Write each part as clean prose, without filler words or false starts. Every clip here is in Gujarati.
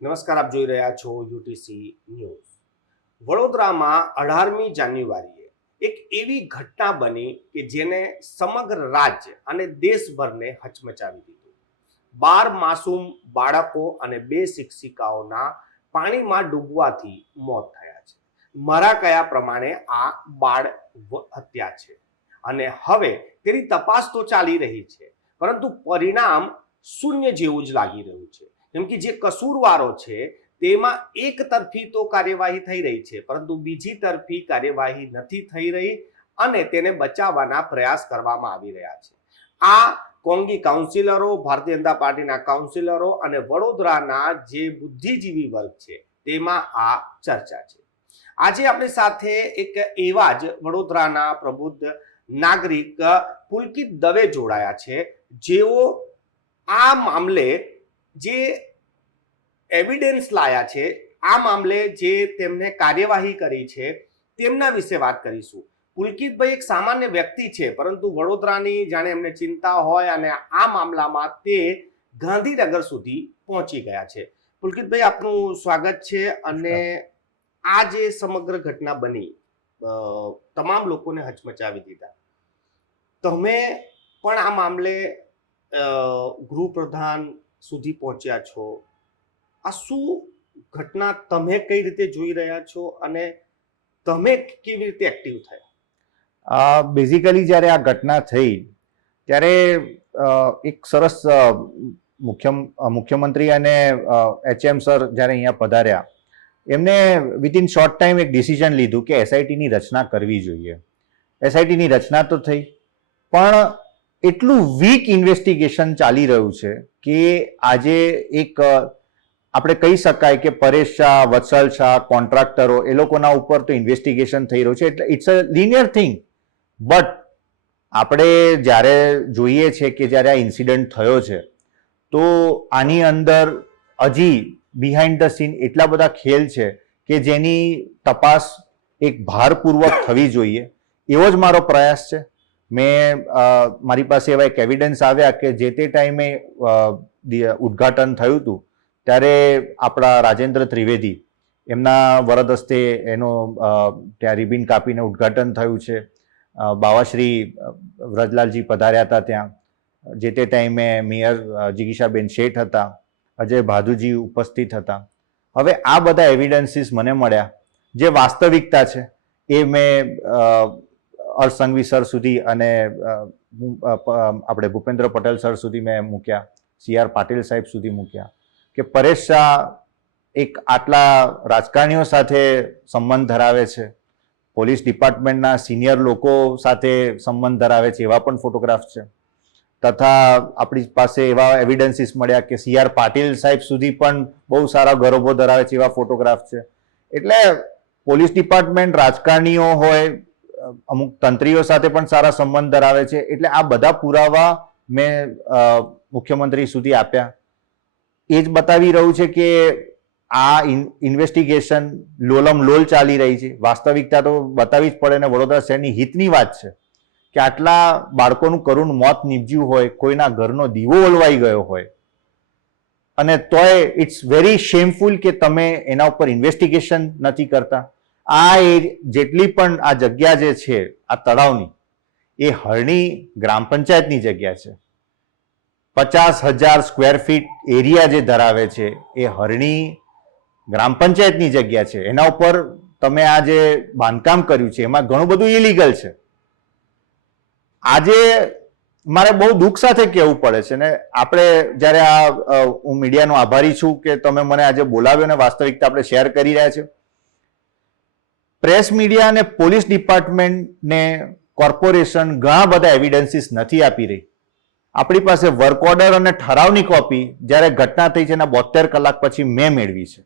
નમસ્કાર, આપ જોઈ રહ્યા છો યુટીસી ન્યૂઝ. વડોદરામાં 18મી જાન્યુઆરીએ એક એવી ઘટના બની કે જેને સમગ્ર રાજ્ય અને દેશભરને હચમચાવી દીધું. 12 માસૂમ બાળકો અને 2 શિક્ષિકાઓના પાણીમાં ડૂબવાથી મોત થયા છે. મારા કયા પ્રમાણે આ બાળ હત્યા છે અને હવે તેની તપાસ તો ચાલી રહી છે, પરંતુ પરિણામ શૂન્ય જેવું જ લાગી રહ્યું છે. કેમ કે જે કસૂરવારો છે તેમાં એક તરફી તો કાર્યવાહી થઈ રહી છે, પરંતુ બીજી તરફી કાર્યવાહી નથી થઈ રહી અને તેને બચાવવાના પ્રયાસ કરવામાં આવી રહ્યા છે. આ કોંગી કાઉન્સિલરો, ભારતીય જનતા પાર્ટીના કાઉન્સિલરો અને વડોદરાના જે બુદ્ધિજીવી વર્ગ છે તેમાં આ ચર્ચા છે. આજે આપણી સાથે એક એવા જ વડોદરાના પ્રબુદ્ધ નાગરિક પુલકિત દવે જોડાયા છે, જેઓ આ મામલે જે એવિડન્સ લાયા છે, આ મામલે જે તેમને કાર્યવાહી કરી છે તેમના વિશે વાત કરીશું. પુલકિતભાઈ એક સામાન્ય વ્યક્તિ છે, પરંતુ વડોદરાની જાણે એમને ચિંતા હોય અને આ મામલામાં તે ગાંધીનગર સુધી પહોંચી ગયા છે. પુલકિતભાઈ, આપનું સ્વાગત છે. અને આ જે સમગ્ર ઘટના બની તમામ લોકોને હચમચાવી દીધા. તમે પણ આ મામલે ગૃહપ્રધાન સુધી પહોંચ્યા છો. આ શું ઘટના તમે કઈ રીતે જોઈ રહ્યા છો અને તમે કેવી રીતે એક્ટિવ થયા? બેઝિકલી જ્યારે આ ઘટના થઈ ત્યારે એક સરસ મુખ્યમંત્રી અને HM સર જ્યારે અહીંયા પધાર્યા, એમને વિધિન શોર્ટ ટાઈમ એક ડિસિઝન લીધું કે SITની રચના કરવી જોઈએ. SITની રચના તો થઈ, પણ એટલું વીક ઇન્વેસ્ટિગેશન ચાલી રહ્યું છે કે આજે એક આપણે કહી શકાય કે પરેશ શાહ, વત્સલ શાહ, કોન્ટ્રાક્ટરો, એ લોકોના ઉપર તો ઇન્વેસ્ટિગેશન થઈ રહ્યું છે. એટલે it's a linear thing. But આપણે જ્યારે જોઈએ છે કે જ્યારે આ ઇન્સિડન્ટ થયો છે તો આની અંદર હજી બિહાઇન્ડ ધ સીન એટલા બધા ખેલ છે કે જેની તપાસ એક ભારપૂર્વક થવી જોઈએ, એવો જ મારો પ્રયાસ છે. મારી પાસે એવા એક એવિડન્સ આવ્યા કે જે તે ટાઈમે ઉદ્ઘાટન થયું હતું ત્યારે આપણા રાજેન્દ્ર ત્રિવેદી, એમના વરદ હસ્તે એનો ત્યાં રિબિન કાપીને ઉદ્ઘાટન થયું છે. બાવાશ્રી વ્રજલાલજી પધાર્યા હતા ત્યાં. જે તે ટાઈમે મેયર જિગીશાબેન શેઠ હતા, અજય ભાદુજી ઉપસ્થિત હતા. હવે આ બધા એવિડન્સીસ મને મળ્યા, જે વાસ્તવિકતા છે એ મેં હર્ષ સંઘવી સર સુધી અને આપણે ભૂપેન્દ્ર પટેલ સર સુધી મેં મૂક્યા, CR પાટીલ સાહેબ સુધી મૂક્યા કે પરેશ શાહ એક આટલા રાજકારણીઓ સાથે સંબંધ ધરાવે છે, પોલીસ ડિપાર્ટમેન્ટના સિનિયર લોકો સાથે સંબંધ ધરાવે છે, એવા પણ ફોટોગ્રાફ છે. તથા આપણી પાસે એવા એવિડન્સીસ મળ્યા કે CR પાટીલ સાહેબ સુધી પણ બહુ સારા ગૌરવો ધરાવે છે, એવા ફોટોગ્રાફ છે. એટલે પોલીસ ડિપાર્ટમેન્ટ, રાજકારણીઓ હોય, અમુક તંત્રીઓ સાથે પણ સારા સંબંધ ધરાવે છે. એટલે આ બધા પુરાવા મેં મુખ્યમંત્રી સુધી આપ્યા. એ જ બતાવી રહ્યું છે કે આ ઇન્વેસ્ટિગેશન લોલમ લોલ ચાલી રહી છે. વાસ્તવિકતા તો બતાવી જ પડે ને. વડોદરા શહેરની હિતની વાત છે કે આટલા બાળકોનું કરુણ મોત નીપજ્યું હોય, કોઈના ઘરનો દીવો ઓલવાઈ ગયો હોય, અને તોય ઇટ્સ વેરી શેમફુલ કે તમે એના ઉપર ઇન્વેસ્ટિગેશન નથી કરતા. આ જેટલી પણ આ જગ્યા જે છે આ તળાવની, એ હરણી ગ્રામ પંચાયતની જગ્યા છે. 50,000 સ્ક્વેર ફીટ એરિયા જે ધરાવે છે એ હરણી ગ્રામ પંચાયતની જગ્યા છે. એના ઉપર તમે આ જે બાંધકામ કર્યું છે એમાં ઘણું બધું ઇલીગલ છે. આજે મારે બહુ દુઃખ સાથે કહેવું પડે છે ને, આપણે જ્યારે હું મીડિયાનો આભારી છું કે તમે મને આજે બોલાવ્યો ને વાસ્તવિકતા આપણે શેર કરી રહ્યા છે. પ્રેસ મીડિયા અને પોલીસ ડિપાર્ટમેન્ટને કોર્પોરેશન ઘણા બધા એવિડન્સીસ નથી આપી રહી. આપણી પાસે વર્ક ઓર્ડર અને ઠરાવની કોપી જ્યારે ઘટના થઈ છે એના 72 કલાક પછી મેં મેળવી છે.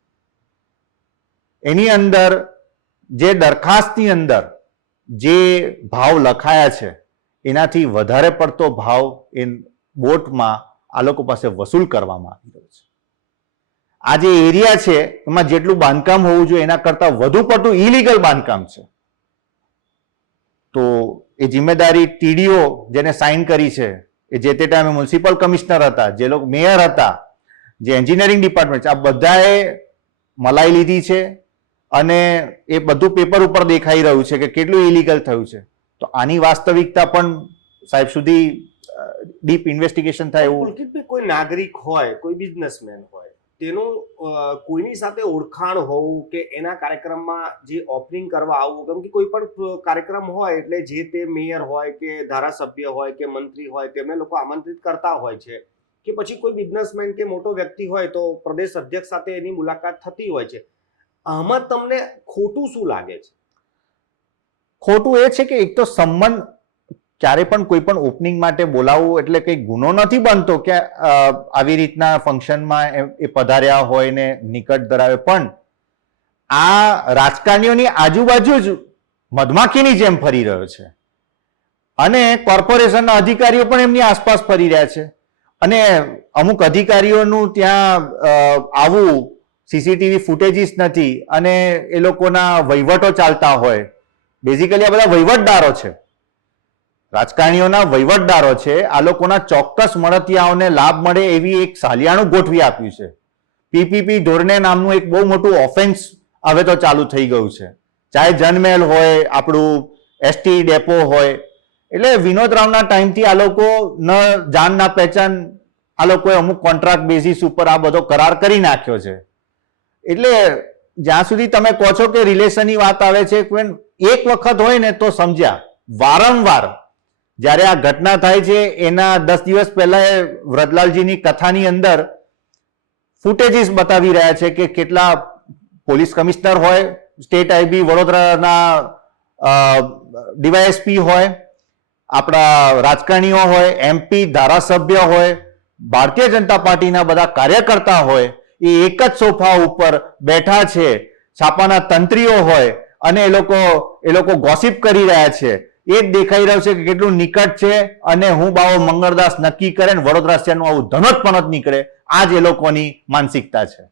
એની અંદર જે દરખાસ્તની અંદર જે ભાવ લખાયા છે એનાથી વધારે પડતો ભાવ એ બોટમાં આ લોકો પાસે વસૂલ કરવામાં આવી રહ્યો છે. આ જે એરિયા છે એમાં જેટલું બાંધકામ હોવું જોઈએ એના કરતાં વધુ પડતું ઇલીગલ બાંધકામ છે. તો એ જિમ્મેદારી TDO જેને સાઇન કરી છે, એ જે તે ટાઈમે મ્યુનિસિપલ કમિશનર હતા, જે લોકો મેયર હતા, જે એન્જિનિયરિંગ ડિપાર્ટમેન્ટ છે, આ બધાએ મલાઈ લીધી છે અને એ બધું પેપર ઉપર દેખાઈ રહ્યું છે કે કેટલું ઇલીગલ થયું છે. તો આની વાસ્તવિકતા પણ સાહેબ સુધી ડીપ ઇન્વેસ્ટિગેશન થાય એવું. પુલકિતભાઈ, કોઈ નાગરિક હોય, કોઈ બિઝનેસમેન હોય, તેનું કોઈની સાથે ઓળખાણ હોવું કે એના કાર્યક્રમમાં જે ઓપનિંગ કરવા આવવું, કેમ કે કોઈ પણ કાર્યક્રમ હોય એટલે જે તે મેયર હોય કે ધારાસભ્ય હોય કે મંત્રી હોય તેમને લોકો આમંત્રિત કરતા હોય છે, કે પછી કોઈ બિઝનેસમેન કે મોટો વ્યક્તિ હોય તો પ્રદેશ અધ્યક્ષ સાથે એની મુલાકાત થતી હોય છે. આમાં તમને ખોટું શું લાગે છે? ખોટું એ છે કે એક તો સંબંધ ક્યારે પણ કોઈ પણ ઓપનિંગ માટે બોલાવવું એટલે કઈ ગુનો નથી બનતો કે આવી રીતના ફંક્શનમાં એ પધાર્યા હોય ને નિકટ ધરાવે, પણ આ રાજકારણીઓની આજુબાજુ જ મધમાખીની જેમ ફરી રહ્યો છે અને કોર્પોરેશનના અધિકારીઓ પણ એમની આસપાસ ફરી રહ્યા છે અને અમુક અધિકારીઓનું ત્યાં આવું સીસીટીવી ફૂટેજીસ નથી અને એ લોકોના વહીવટો ચાલતા હોય. બેઝિકલી આ બધા વહીવટદારો છે, રાજકારણીઓના વહીવટદારો છે. આ લોકોના ચોક્કસ મળતિયાઓને લાભ મળે એવી એક સાલિયાણું ગોઠવી આપ્યું છે. પીપીપી ધોરણે નામનું એક બહુ મોટું ઓફેન્સ હવે તો ચાલુ થઈ ગયું છે, ચાહે જનમેલ હોય, આપણું એસટી ડેપો હોય. એટલે વિનોદ રાવના ટાઈમથી આ લોકો ન જાન ના પહેચાન, આ લોકોએ અમુક કોન્ટ્રાક્ટ બેઝિસ ઉપર આ બધો કરાર કરી નાખ્યો છે. એટલે જ્યાં સુધી તમે કહો છો કે રિલેશનની વાત આવે છે, એક વખત હોય ને તો સમજ્યા. વારંવાર જ્યારે આ ઘટના થાય છે એના 10 દિવસ પહેલા વ્રજલાલજીની કથાની અંદર ફૂટેજીસ બતાવી રહ્યા છે કે કેટલા પોલીસ કમિશનર હોય, સ્ટેટ આઈબી વડોદરાના ડીવાયએસપી હોય, આપણા રાજકારણીઓ હોય, એમપી, ધારાસભ્ય હોય, ભારતીય જનતા પાર્ટીના બધા કાર્યકર્તા હોય, એ એક જ સોફા ઉપર બેઠા છે, છાપાના તંત્રીઓ હોય અને એ લોકો ગોસિપ કરી રહ્યા છે. એ જ દેખાઈ રહ્યું છે કે કેટલું નિકટ છે અને હું બાવો મંગળદાસ નક્કી કરે ને વડોદરા શહેરનું આવું ધનોત પનોત નીકળે. આ જ એ લોકોની માનસિકતા છે.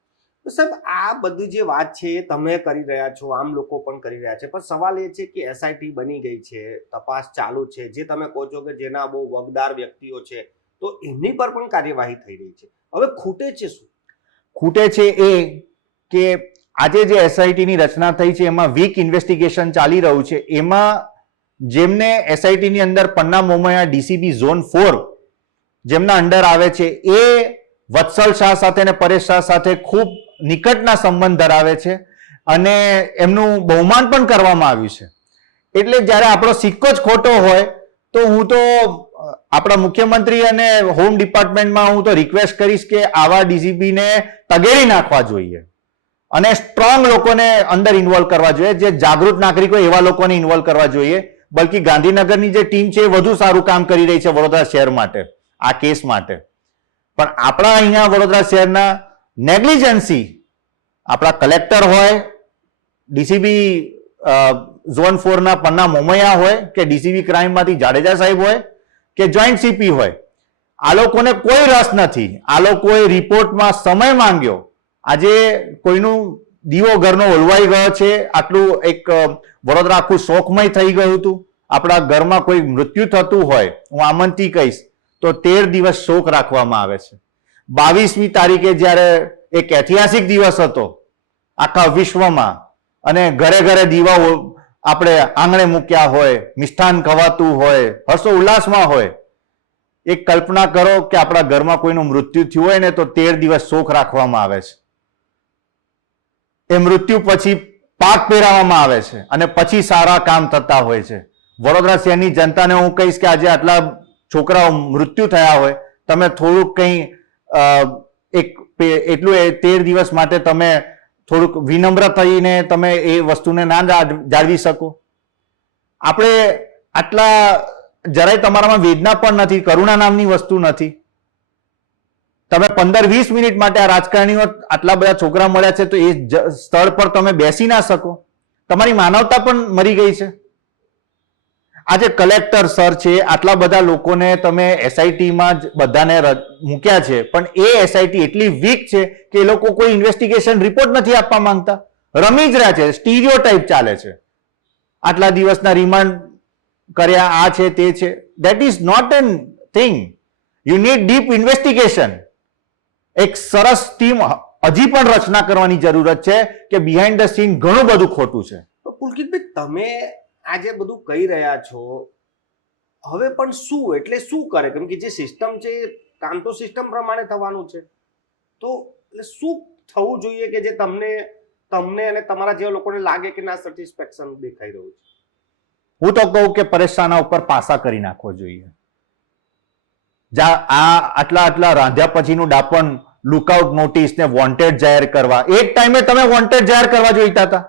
સાહેબ, આ બધી જે વાત છે એ તમે કરી રહ્યા છો, આમ લોકો પણ કરી રહ્યા છે, પણ સવાલ એ છે કે એસઆઈટી બની ગઈ છે, તપાસ ચાલુ છે, જે તમે કહો છો કે જેના બહુ વગદાર વ્યક્તિઓ છે તો એમની પર પણ કાર્યવાહી થઈ રહી છે. હવે ખૂટે છે શું? ખૂટે છે એ કે આજે જે એસઆઈટીની રચના થઈ છે એમાં વીક ઇન્વેસ્ટિગેશન ચાલી રહ્યું છે. એમાં જેમને એસઆઈટીની અંદર પન્ના મોમૈયા ડીસીબી ઝોન 4 જેમના અંડર આવે છે એ વત્સલ શાહ સાથે અને પરેશ શાહ સાથે ખૂબ નિકટના સંબંધ ધરાવે છે અને એમનું બહુમાન પણ કરવામાં આવ્યું છે. એટલે જ્યારે આપણો સિક્કો જ ખોટો હોય તો હું તો આપણા મુખ્યમંત્રી અને હોમ ડિપાર્ટમેન્ટમાં હું તો રિક્વેસ્ટ કરીશ કે આવા ડીસીબીને તગેડી નાખવા જોઈએ અને સ્ટ્રોંગ લોકોને અંદર ઇન્વોલ્વ કરવા જોઈએ, જે જાગૃત નાગરિકો એવા લોકોને ઇન્વોલ્વ કરવા જોઈએ. બલ્કિ ગાંધીનગરની જે ટીમ છે એ વધુ સારું કામ કરી રહી છે વડોદરા શહેર માટે, આ કેસ માટે. પણ આપણા અહીંયા વડોદરા શહેરના નેગ્લિજન્સી, આપણા કલેક્ટર હોય, ડીસીબી ઝોન 4 ના પન્ના મોમૈયા હોય કે ડીસીબી ક્રાઇમમાંથી જાડેજા સાહેબ હોય કે જોઈન્ટ સીપી હોય, આ લોકોને કોઈ રસ નથી. આ લોકોએ રિપોર્ટમાં સમય માંગ્યો. આજે કોઈનું દીવો ઘરનો ઓલવાઈ ગયો છે, આટલું એક વડોદરા આખું શોકમય થઈ ગયું હતું. આપણા ઘરમાં કોઈ મૃત્યુ થતું હોય, હું આમંત્રી કહીશ તો 13 દિવસ શોક રાખવામાં આવે છે. 22મી તારીખે જ્યારે એક ઐતિહાસિક દિવસ હતો આખા વિશ્વમાં અને ઘરે ઘરે દીવા આપણે આંગણે મૂક્યા હોય, મિષ્ઠાન ખવાતું હોય, હર્ષો ઉલ્લાસમાં હોય. એક કલ્પના કરો કે આપણા ઘરમાં કોઈનું મૃત્યુ થયું હોય ને તો 13 દિવસ શોક રાખવામાં આવે છે. એ મૃત્યુ પછી પાક પહેરાવવામાં આવે છે અને પછી સારા કામ થતા હોય છે. વડોદરા શહેરની જનતાને હું કહીશ કે આજે આટલા છોકરાઓ મૃત્યુ થયા હોય, તમે થોડુંક કંઈ એટલું 13 દિવસ માટે તમે થોડુંક વિનમ્ર થઈને તમે એ વસ્તુને ના જાળવી શકો? આપણે આટલા જરાય તમારામાં વેદના પણ નથી, કરુણા નામની વસ્તુ નથી. તમે 15-20 મિનિટ માટે આ રાજકારણીઓ આટલા બધા છોકરા મળ્યા છે તો એ સ્થળ પર તમે બેસી ના શકો? તમારી માનવતા પણ મરી ગઈ છે. આજે કલેક્ટર સર છે, આટલા બધા લોકોને તમે એસઆઈટીમાં બધાને મૂક્યા છે, પણ એ એસઆઈટી એટલી વીક છે કે એ લોકો કોઈ ઇન્વેસ્ટિગેશન રિપોર્ટ નથી આપવા માંગતા, રમી જ રહ્યા છે, સ્ટીરિયોટાઇપ ચાલે છે. આટલા દિવસના રિમાન્ડ કર્યા, આ છે તે છે. That is not an thing. You need deep investigation. એક સરસ ટીમ હજી પણ રચના કરવાની જરૂરત છે કે બિહાઇન્ડ ધ સીન ઘણું બધું ખોટું છે. તો પુલકિતભાઈ, તમે આજે બધું કહી રહ્યા છો, હવે પણ શું એટલે શું કરે? કેમ કે જે સિસ્ટમ છે કામ તો સિસ્ટમ પ્રમાણે થવાનું છે, તો એટલે શું થવું જોઈએ કે જે તમને અને તમારા જેવા લોકોને લાગે કે ના સેટિસ્ફેક્શન દેખાઈ રહ્યું છે? હું તો કહું કે પરેશ રાણા ઉપર પાસા કરી નાખવો જોઈએ. આટલા રાંધ્યા પછીનું ડાપણ, લુકઆઉટ નોટિસ ને વોન્ટેડ જાહેર કરવા, એક ટાઈમે તમે વોન્ટેડ જાહેર કરવા જોઈતા હતા.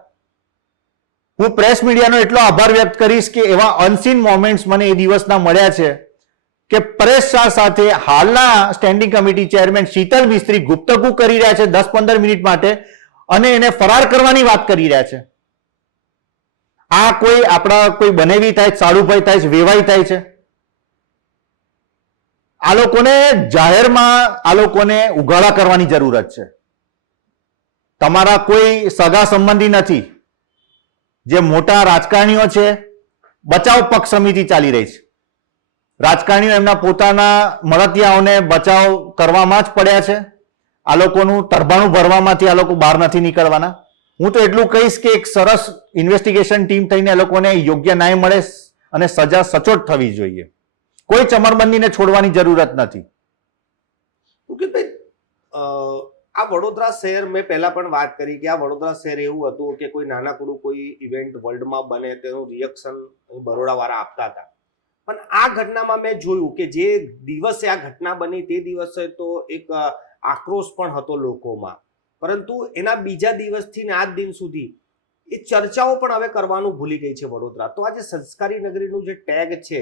હું પ્રેસ મીડિયાનો એટલો આભાર વ્યક્ત કરીશ કે એવા અનસીન મોમેન્ટ્સ મને એ દિવસના મળ્યા છે કે પરેશ શાહ સાથે હાલના સ્ટેન્ડિંગ કમિટી ચેરમેન શીતલ મિસ્ત્રી ગુપ્તગુ કરી રહ્યા છે 10-15 મિનિટ માટે અને એને ફરાર કરવાની વાત કરી રહ્યા છે. આ કોઈ આપણા કોઈ બનેવી થાય, સાળુભાઈ થાય છે, વેવાઈ થાય છે? આ લોકોને જાહેરમાં આ લોકોને ઉઘાડા કરવાની જરૂરત છે. તમારા કોઈ સગા સંબંધી નથી. જે મોટા રાજકારણીઓ છે, બચાવ પક્ષ સમિતિ ચાલી રહી છે. રાજકારણીઓ એમના પોતાના મળતિયાઓને બચાવ કરવામાં જ પડ્યા છે. આ લોકોનું તરભાણું ભરવામાંથી આ લોકો બહાર નથી નીકળવાના. હું તો એટલું કહીશ કે એક સરસ ઇન્વેસ્ટિગેશન ટીમ થઈને એ લોકોને યોગ્ય ન્યાય મળે અને સજા સચોટ થવી જોઈએ. કોઈ ચમરબંધીને છોડવાની જરૂરત નથી. પુલકિતભાઈ, આ વડોદરા શહેર, મેં પહેલા પણ વાત કરી કે આ વડોદરા શહેર એવું હતું કે કોઈ નાનકડું કોઈ ઇવેન્ટ વર્લ્ડમાં બને તેનું રિએક્શન બરોડાવાળા આપતા હતા. પણ આ ઘટનામાં મેં જોયું કે જે દિવસે આ ઘટના બની તે દિવસે તો એક આક્રોશ પણ હતો લોકોમાં, પરંતુ એના બીજા દિવસથી ને આજ દિન સુધી એ ચર્ચાઓ પણ હવે કરવાનું ભૂલી ગઈ છે વડોદરા. તો આજે સંસ્કારી નગરીનું જે ટેગ છે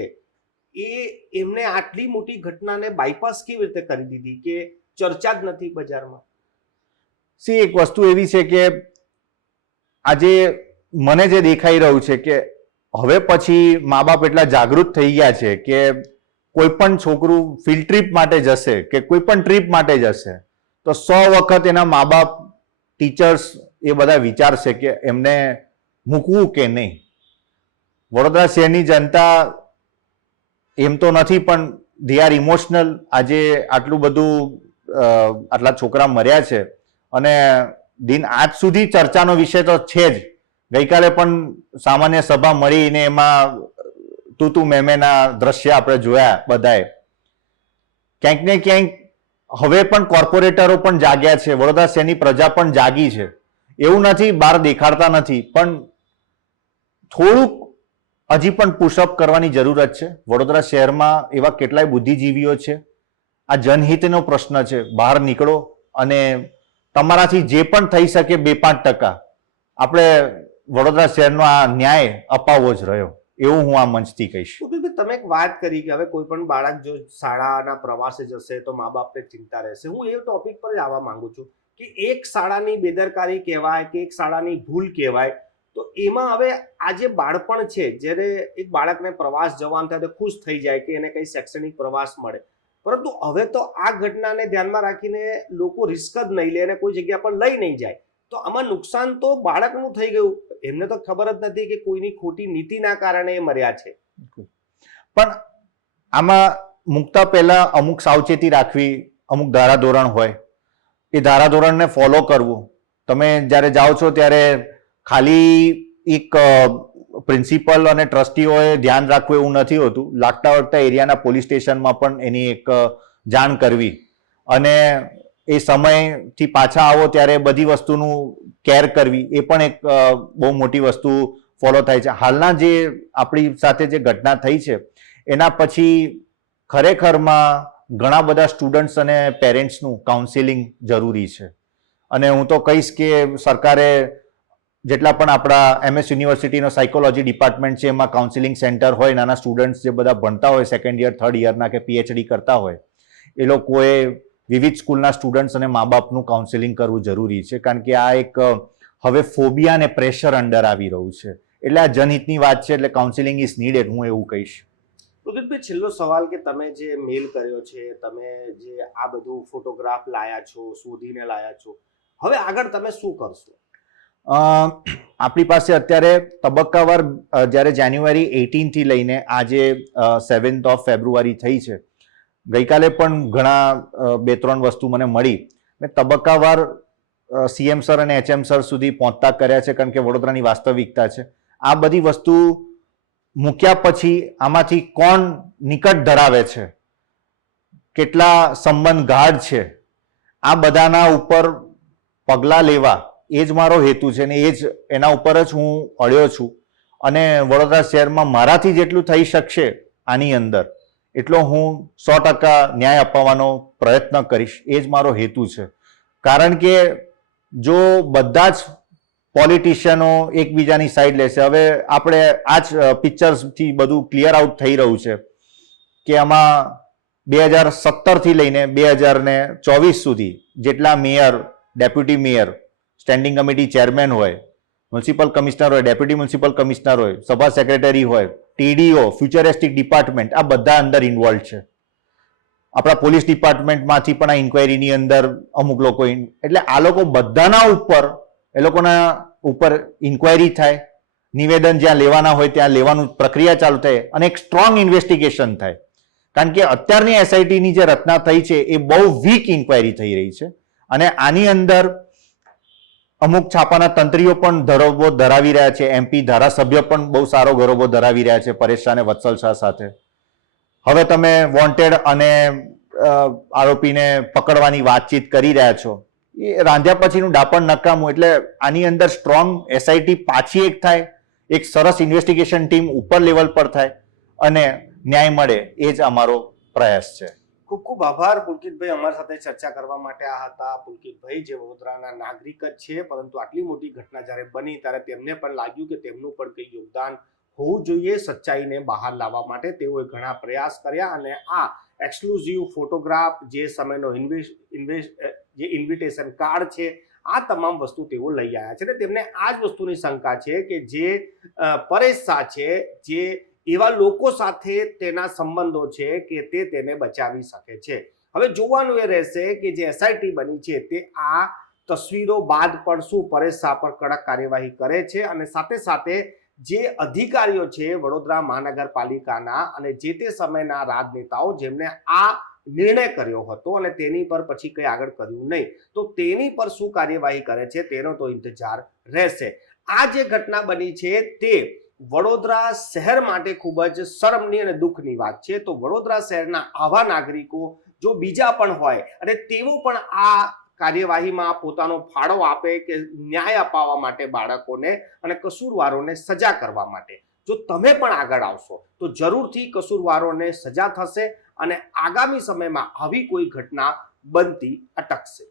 એ એમને આટલી મોટી ઘટનાને બાયપાસ કેવી રીતે કરી દીધી કે ચર્ચા જ નથી બજારમાં? એક વસ્તુ એવી છે કે આજે મને જે દેખાઈ રહ્યું છે કે હવે પછી મા બાપ એટલા જાગૃત થઈ ગયા છે કે કોઈ પણ છોકરું ફિલ્ડ ટ્રીપ માટે જશે કે કોઈ પણ ટ્રીપ માટે જશે તો 100 વખત એના મા બાપ, ટીચર્સ એ બધા વિચારશે કે એમને મૂકવું કે નહીં. વડોદરા શહેરની જનતા એમ તો નથી પણ દે આર ઇમોશનલ. આજે આટલું બધું આટલા છોકરા મર્યા છે અને દિન આજ સુધી ચર્ચાનો વિષય તો છે જ. ગઈકાલે પણ સામાન્ય સભા મળીને એમાં તું મેમેના દ્રશ્ય આપણે જોયા બધાએ. ક્યાંક ને ક્યાંક હવે પણ કોર્પોરેટરો પણ જાગ્યા છે, વડોદરા શહેરની પ્રજા પણ જાગી છે. એવું નથી બહાર દેખાડતા નથી, પણ થોડુંક હજી પણ પુશઅપ કરવાની જરૂરત છે. વડોદરા શહેરમાં એવા કેટલાય બુદ્ધિજીવીઓ છે. આ જનહિતનો પ્રશ્ન છે. બહાર નીકળો અને તમારાથી જે પણ થઈ શકે 2-5% આપણે વડોદરા શહેરનો આ ન્યાય અપાવવો જ રહ્યો, એવું હું આ મંચથી કહીશ. તમે એક વાત કરી કે હવે કોઈ પણ બાળક જો શાળાના પ્રવાસે જશે તો મા બાપને ચિંતા રહેશે. હું એ ટોપિક પર જ આવવા માંગુ છું કે એક શાળાની બેદરકારી કહેવાય કે એક શાળાની ભૂલ કહેવાય, તો એમાં હવે આ જે બાળપણ છે, જ્યારે એક બાળકને પ્રવાસ જવાનું થાય તો ખુશ થઈ જાય કે એને કંઈ શૈક્ષણિક પ્રવાસ મળે, પરંતુ હવે તો આ ઘટનાને ધ્યાનમાં રાખીને લોકો રિસ્ક જ નહીં લે અને કોઈ જગ્યા પર લઈ નહીં જાય. તો આમાં નુકસાન તો બાળકનું થઈ ગયું. એમને તો ખબર જ નથી કે કોઈની ખોટી નીતિના કારણે એ મર્યા છે. પણ આમાં મુકતા પહેલા અમુક સાવચેતી રાખવી, અમુક ધારાધોરણ હોય, એ ધારાધોરણને ફોલો કરવું. તમે જ્યારે જાઓ છો ત્યારે ખાલી એક પ્રિન્સિપલ અને ટ્રસ્ટીઓએ ધ્યાન રાખવું એવું નથી હોતું. લાગતા વળગતા એરિયાના પોલીસ સ્ટેશનમાં પણ એની એક જાણ કરવી અને એ સમયથી પાછા આવો ત્યારે બધી વસ્તુનું કેર કરવી, એ પણ એક બહુ મોટી વસ્તુ ફોલો થાય છે. હાલના જે આપણી સાથે જે ઘટના થઈ છે એના પછી ખરેખરમાં ઘણા બધા સ્ટુડન્ટ્સ અને પેરેન્ટ્સનું કાઉન્સિલિંગ જરૂરી છે. અને હું તો કહીશ કે સરકારે જેટલા પણ આપણા MS યુનિવર્સિટીનો સાયકોલોજી ડિપાર્ટમેન્ટ છે એમાં કાઉન્સિલિંગ સેન્ટર હોય, નાના સ્ટુડન્ટ્સ જે બધા ભણતા હોય 2nd યર 3rd યરના કે PhD કરતા હોય, એ લોકોએ વિવિધ સ્કૂલના સ્ટુડન્ટ્સ અને મા બાપનું કાઉન્સિલિંગ કરવું જરૂરી છે. કારણ કે આ એક હવે ફોબિયા અને પ્રેશર અંડર આવી રહ્યું છે. એટલે આ જનહિતની વાત છે, એટલે કાઉન્સિલિંગ ઇઝ નીડેડ, હું એવું કહીશ. પુલકિતભાઈ, છેલ્લો સવાલ કે તમે જે મેલ કર્યો છે, તમે જે આ બધું ફોટોગ્રાફ લાયા છો, શોધીને લાયા છો, હવે આગળ તમે શું કરશો? આપણી પાસે અત્યારે તબક્કાવાર જ્યારે જાન્યુઆરી 18 થી લઈને આજે 7th ઓફ ફેબ્રુઆરી થઈ છે, ગઈકાલે પણ ઘણા 2-3 વસ્તુ મને મળી મેં તબક્કાવાર સીએમ સર અને એચએમ સર સુધી પહોંચતા કર્યા છે, કારણ કે વડોદરાની વાસ્તવિકતા છે. આ બધી વસ્તુ મૂક્યા પછી આમાંથી કોણ નિકટ ધરાવે છે, કેટલા સંબંધ ગાઢ છે, આ બધાના ઉપર પગલાં લેવા એ જ મારો હેતુ છે ને એ જ એના ઉપર જ હું અડ્યો છું. અને વડોદરા શહેરમાં મારાથી જેટલું થઈ શકશે આની અંદર એટલો હું 100% ન્યાય અપાવવાનો પ્રયત્ન કરીશ. એ જ મારો હેતુ છે. કારણ કે જો બધા જ પોલિટિશિયનો એકબીજાની સાઈડ લેશે, હવે આપણે આ જ પિક્ચર્સથી બધું ક્લિયર આઉટ થઈ રહ્યું છે કે આમાં 2017 થી લઈને 2024 સુધી જેટલા mayor, deputy mayor, standing committee chairman હોય, મ્યુનિસિપલ કમિશનર હોય, ડેપ્યુટી મ્યુનિસિપલ કમિશનર હોય, સભા સેક્રેટરી હોય, ટીડીઓ, ફ્યુચરિસ્ટિક ડિપાર્ટમેન્ટ, આ બધા અંદર ઇન્વોલ્વ છે. આપણા પોલીસ ડિપાર્ટમેન્ટમાંથી પણ આ ઇન્ક્વાયરીની અંદર અમુક લોકો એટલે આ લોકો બધાના ઉપર એ લોકોના ઉપર ઇન્ક્વાયરી થાય, નિવેદન જ્યાં લેવાના હોય ત્યાં લેવાનું પ્રક્રિયા ચાલુ થાય અને એક સ્ટ્રોંગ ઇન્વેસ્ટિગેશન થાય. કારણ કે અત્યારની એસઆઈટીની જે રચના થઈ છે એ બહુ વીક ઇન્ક્વાયરી થઈ રહી છે અને આની અંદર અમુક છાપાના તંત્રીઓ પણ ગરોબો ધરાવી રહ્યા છે. એમપી ધારાસભ્ય પણ બહુ સારો ગરોબો ધરાવી રહ્યા છે પરેશ શાહ અને વત્સલ શાહ સાથે. હવે તમે વોન્ટેડ અને આરોપીને પકડવાની વાતચીત કરી રહ્યા છો, એ રાંધ્યા પછીનું ડાપણ નકામું. એટલે આની અંદર સ્ટ્રોંગ એસઆઈટી પાછી એક થાય, એક સરસ ઇન્વેસ્ટિગેશન ટીમ ઉપર લેવલ પર થાય અને ન્યાય મળે, એ જ અમારો પ્રયાસ છે. ખૂબ ખૂબ આભાર પુલકિતભાઈ, અમારી સાથે ચર્ચા કરવા માટે આ હતા પુલકિતભાઈ, જે વડોદરાના નાગરિક જ છે, પરંતુ આટલી મોટી ઘટના જ્યારે બની ત્યારે તેમને પણ લાગ્યું કે તેમનું પણ કંઈ યોગદાન હોવું જોઈએ સચ્ચાઈને બહાર લાવવા માટે. તેઓએ ઘણા પ્રયાસ કર્યા અને આ એક્સક્લુઝિવ ફોટોગ્રાફ, જે સમયનો જે ઇન્વિટેશન કાર્ડ છે, આ તમામ વસ્તુ તેઓ લઈ આવ્યા છે. અને તેમને આ જ વસ્તુની શંકા છે કે જે પરેશ શાહ છે, જે એવા લોકો સાથે તેના સંબંધો છે કે તે તેને બચાવી શકે છે. હવે જોવાનું એ રહેશે કે જે એસઆઈટી બની છે તે આ તસવીરો બાદ પણ શું પરેશ શાહ પર કડક કાર્યવાહી કરે છે અને સાથે સાથે જે અધિકારીઓ છે વડોદરા મહાનગરપાલિકાના અને જે તે સમયના રાજનેતાઓ જેમણે આ નિર્ણય કર્યો હતો અને તેની પર પછી કંઈ આગળ કર્યું નહીં, તો તેની પર શું કાર્યવાહી કરે છે તેનો તો ઇંતજાર રહેશે. આ જે ઘટના બની છે તે વડોદરા શહેર માટે ખૂબ જ શરમની અને દુઃખની વાત છે. તો વડોદરા શહેરના આવા નાગરિકો જો બીજા પણ હોય અને તેઓ પણ આ કાર્યવાહીમાં પોતાનો ફાળો આપે કે ન્યાય અપાવવા માટે બાળકોને અને કસૂરવારોને સજા કરવા માટે, જો તમે પણ આગળ આવશો તો જરૂરથી કસૂરવારોને સજા થશે અને આગામી સમયમાં આવી કોઈ ઘટના બનતી અટકશે.